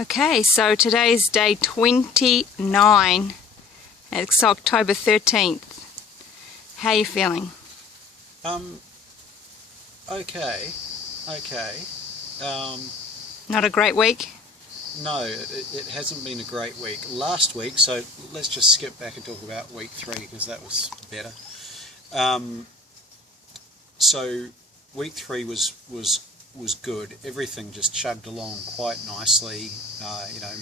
Okay, so today's day 29. It's October 13th. How are you feeling? Okay. Not a great week? No, it hasn't been a great week. Last week, so let's just skip back and talk about week 3 because that was better. So week 3 was good. Everything just chugged along quite nicely.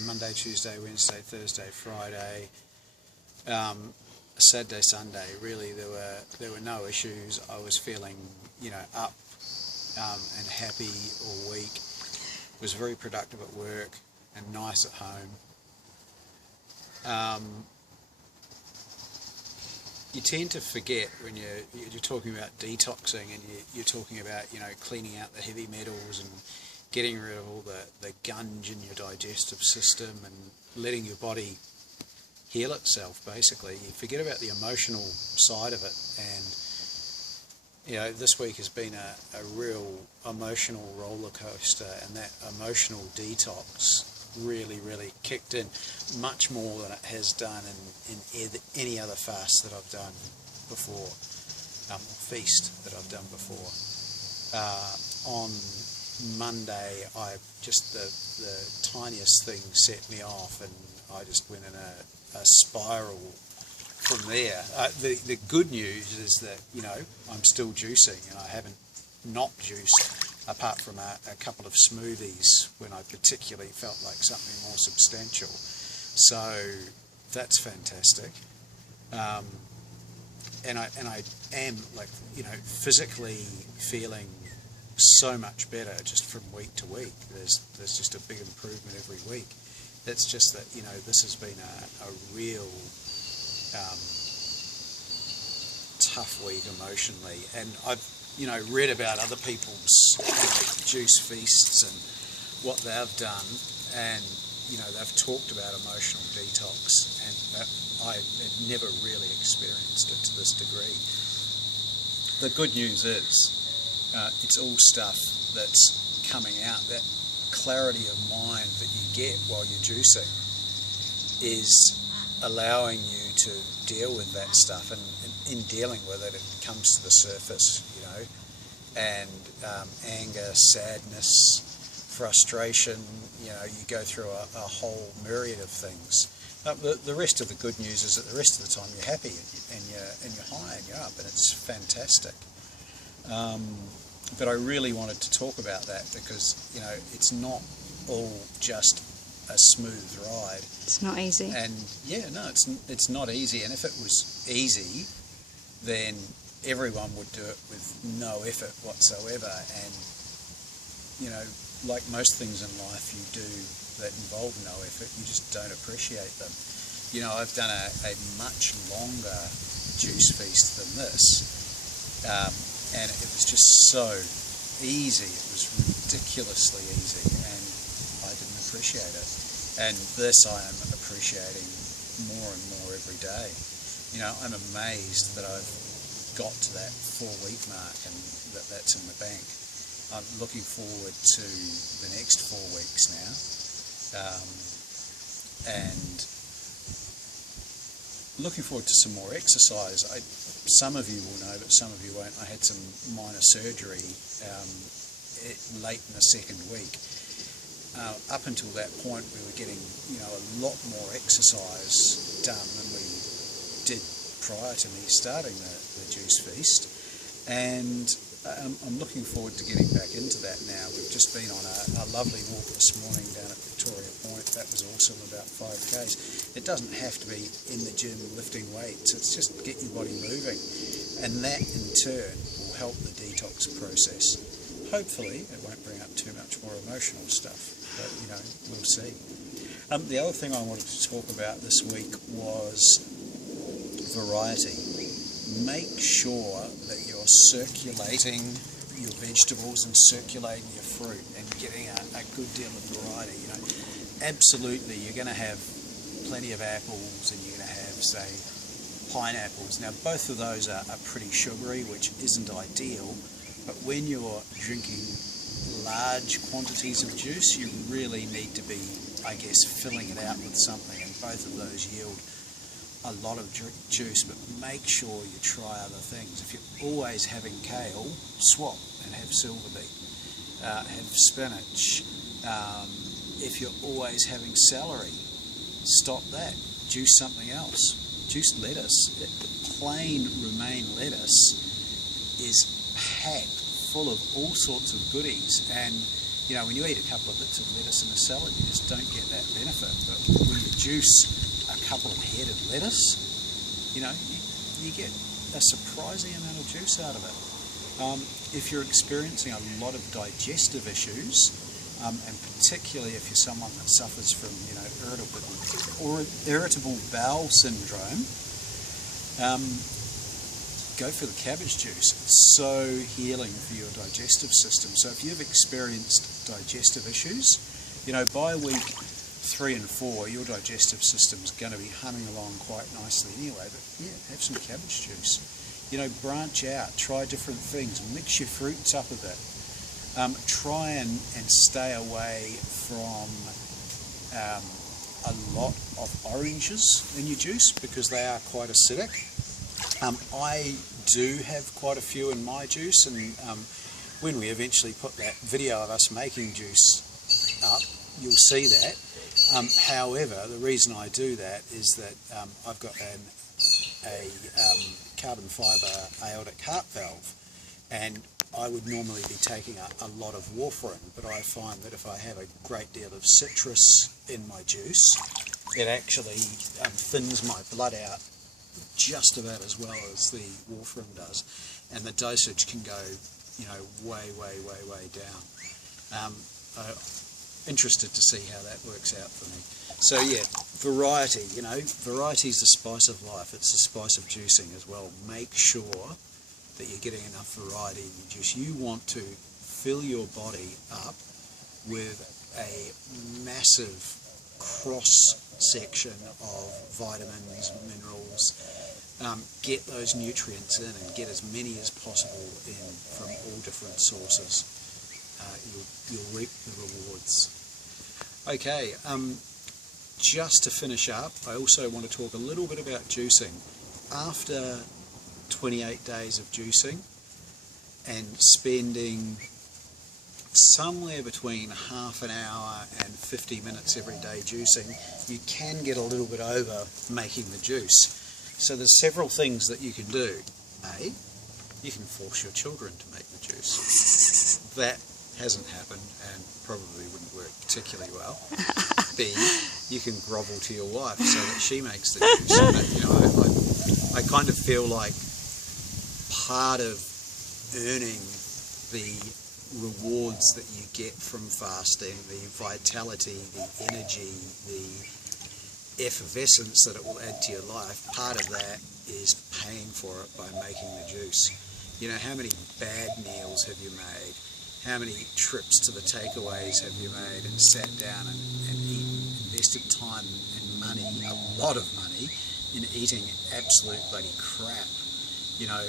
Monday, Tuesday, Wednesday, Thursday, Friday, Saturday, Sunday. Really, there were no issues. I was feeling, up and happy all week. Was very productive at work and nice at home. You tend to forget when you're talking about detoxing and you're talking about cleaning out the heavy metals and getting rid of all the gunge in your digestive system and letting your body heal itself. Basically, you forget about the emotional side of it, and this week has been a real emotional roller coaster, and that emotional detox really kicked in much more than it has done in any other fast that I've done before, feast that I've done before. On Monday, the tiniest thing set me off, and I just went in a spiral from there. The good news is that I'm still juicing, and I haven't not juiced apart from a couple of smoothies when I particularly felt like something more substantial. So that's fantastic. And I am physically feeling so much better just from week to week. There's just a big improvement every week. It's just that this has been a real tough week emotionally, and I've read about other people's juice feasts and what they've done, and they've talked about emotional detox, and I had never really experienced it to this degree. The good news is it's all stuff that's coming out. That clarity of mind that you get while you're juicing is allowing you to deal with that stuff, and in dealing with it, it comes to the surface, and anger, sadness, frustration, you go through a whole myriad of things. The rest of the good news is that the rest of the time you're happy and you're high and you're up, and it's fantastic. But I really wanted to talk about that because it's not all just a smooth ride. It's not easy. And it's not easy. And if it was easy, then everyone would do it with no effort whatsoever. And like most things in life you do that involve no effort, you just don't appreciate them. I've done a much longer juice feast than this, and it was just so easy. It was ridiculously easy, and I didn't appreciate it. And this I am appreciating more and more every day. I'm amazed that I've got to that 4-week mark and that's in the bank. I'm looking forward to the next 4 weeks now, and looking forward to some more exercise. Some of you will know, but some of you won't. I had some minor surgery late in the 2nd week. Up until that point, we were getting a lot more exercise done than we did prior to me starting the juice feast, and I'm looking forward to getting back into that now. We've just been on a lovely walk this morning down at Victoria Point. That was awesome, about 5Ks. It doesn't have to be in the gym lifting weights, it's just get your body moving, and that in turn will help the detox process. Hopefully it won't bring up too much more emotional stuff, but we'll see. The other thing I wanted to talk about this week was variety. Make sure that you're circulating your vegetables and circulating your fruit and getting a good deal of variety. Absolutely, you're going to have plenty of apples and you're going to have, say, pineapples. Now, both of those are pretty sugary, which isn't ideal, but when you're drinking large quantities of juice, you really need to be, I guess, filling it out with something, and both of those yield a lot of juice, but make sure you try other things. If you're always having kale, swap and have silver beet, have spinach. If you're always having celery, stop that, juice something else. Juice lettuce, plain romaine lettuce is packed full of all sorts of goodies, and you know, when you eat a couple of bits of lettuce in a salad, you just don't get that benefit. But when you juice a couple of head of lettuce, you know, you get a surprising amount of juice out of it. If you're experiencing a lot of digestive issues, and particularly if you're someone that suffers from, you know, irritable bowel syndrome, go for the cabbage juice. It's so healing for your digestive system. So if you've experienced digestive issues, you know, by week 3 and 4, your digestive system's going to be humming along quite nicely anyway. But yeah, have some cabbage juice. You know, branch out, try different things, mix your fruits up a bit. Try and stay away from a lot of oranges in your juice because they are quite acidic. I do have quite a few in my juice, and when we eventually put that video of us making juice up, you'll see that. However, the reason I do that is that I've got a carbon fibre aortic heart valve, and I would normally be taking a lot of warfarin, but I find that if I have a great deal of citrus in my juice, it actually thins my blood out just about as well as the warfarin does, and the dosage can go, you know, way down. Interested to see how that works out for me. So yeah, variety, you know, variety is the spice of life. It's the spice of juicing as well. Make sure that you're getting enough variety in your juice. You want to fill your body up with a massive cross section of vitamins, minerals. Get those nutrients in and get as many as possible in from all different sources. You'll reap the rewards. Okay, just to finish up, I also want to talk a little bit about juicing. After 28 days of juicing and spending somewhere between half an hour and 50 minutes every day juicing, you can get a little bit over making the juice. So there's several things that you can do. A, you can force your children to make the juice. That hasn't happened and probably wouldn't work particularly well. B, you can grovel to your wife so that she makes the juice. But, you know, I kind of feel like part of earning the rewards that you get from fasting, the vitality, the energy, the effervescence that it will add to your life, part of that is paying for it by making the juice. You know, how many bad meals have you made? How many trips to the takeaways have you made and sat down and eaten, invested time and money, a lot of money, in eating absolute bloody crap? You know,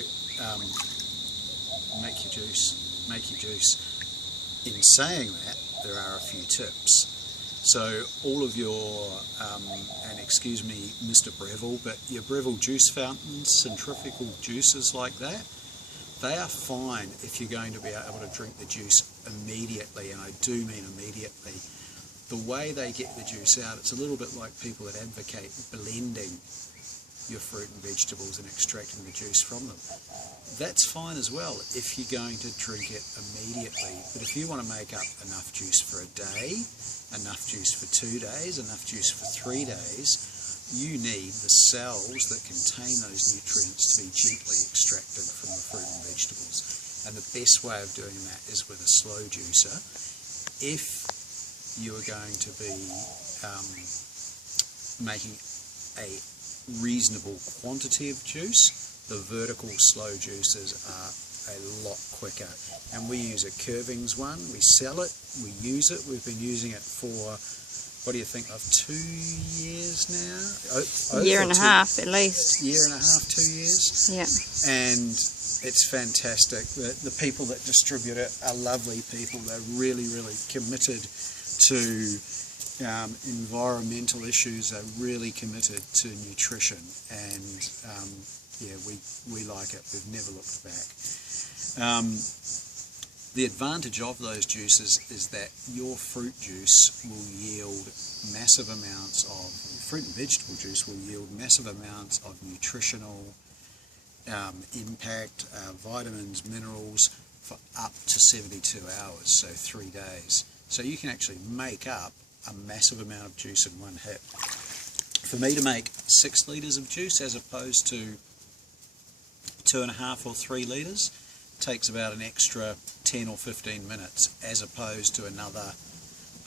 make your juice, make your juice. In saying that, there are a few tips. So all of your, and excuse me Mr. Breville, but your Breville juice fountains, centrifugal juices like that, they are fine if you're going to be able to drink the juice immediately, and I do mean immediately. The way they get the juice out, it's a little bit like people that advocate blending your fruit and vegetables and extracting the juice from them. That's fine as well if you're going to drink it immediately. But if you want to make up enough juice for a day, enough juice for 2 days, enough juice for 3 days, you need the cells that contain those nutrients to be gently extracted from the fruit and vegetables. And the best way of doing that is with a slow juicer. If you are going to be making a reasonable quantity of juice, the vertical slow juicers are a lot quicker. And we use a Curvings one, we sell it, we use it, we've been using it for what do you think, of 2 years now? Year and a half at least. Year and a half, 2 years. Yeah. And it's fantastic. The people that distribute it are lovely people. They're really, really committed to environmental issues. They're really committed to nutrition, and yeah, we like it. We've never looked back. The advantage of those juices is that your fruit juice will yield massive amounts of, fruit and vegetable juice will yield massive amounts of nutritional impact, vitamins, minerals for up to 72 hours, so 3 days. So you can actually make up a massive amount of juice in one hit. For me to make 6 litres of juice as opposed to 2.5 or 3 litres takes about an extra 10 or 15 minutes as opposed to another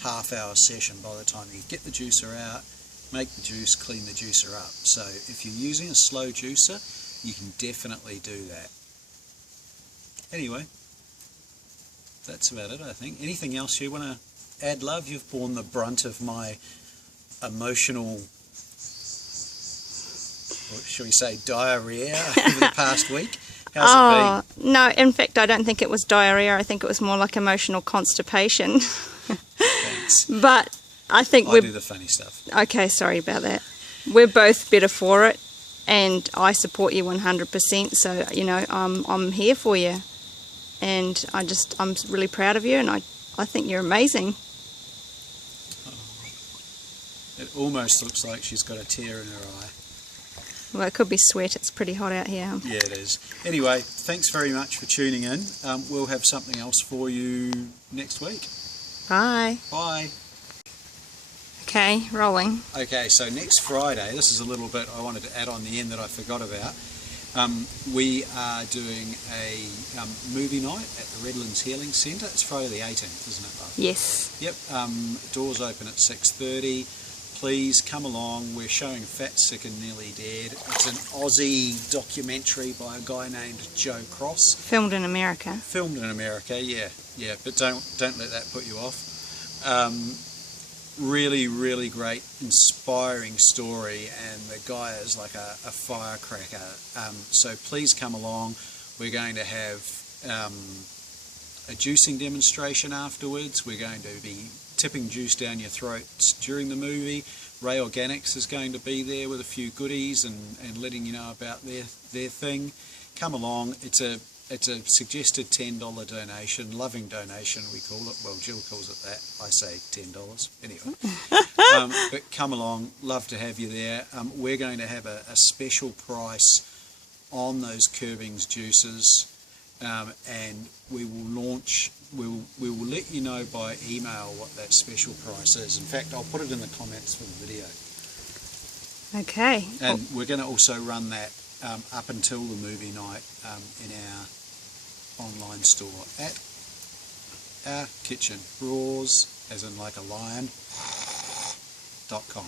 half-hour session by the time you get the juicer out, make the juice, clean the juicer up. So if you're using a slow juicer, you can definitely do that. Anyway, that's about it, I think. Anything else you want to add, love? You've borne the brunt of my emotional, what shall we say, diarrhea over the past week. How's it been? No, in fact, I don't think it was diarrhea. I think it was more like emotional constipation. Thanks. But I think I do the funny stuff. Okay, sorry about that. We're both better for it, and I support you 100%. So you know, I'm here for you, and I'm really proud of you, and I think you're amazing. It almost looks like she's got a tear in her eye. Well, it could be sweat. It's pretty hot out here. Yeah, it is. Anyway, thanks very much for tuning in. We'll have something else for you next week. Bye. Bye. Okay, rolling. Okay, so next Friday, this is a little bit I wanted to add on the end that I forgot about. We are doing a movie night at the Redlands Healing Centre. It's Friday the 18th, isn't it, love? Yes. Yep. Doors open at 6:30. Please come along. We're showing Fat, Sick and Nearly Dead. It's an Aussie documentary by a guy named Joe Cross. Filmed in America. Filmed in America, yeah. But don't let that put you off. Really, really great, inspiring story, and the guy is like a firecracker. So please come along. We're going to have a juicing demonstration afterwards. We're going to be tipping juice down your throats during the movie. Ray Organics is going to be there with a few goodies and letting you know about their thing. Come along. It's a suggested $10 donation, loving donation we call it. Well, Jill calls it that. I say $10. Anyway, but come along. Love to have you there. We're going to have a special price on those Curbings juices, and we will launch. We will let you know by email what that special price is. In fact, I'll put it in the comments for the video. Okay. And we're going to also run that up until the movie night in our online store at our kitchen, Raws, as in like a lion, .com.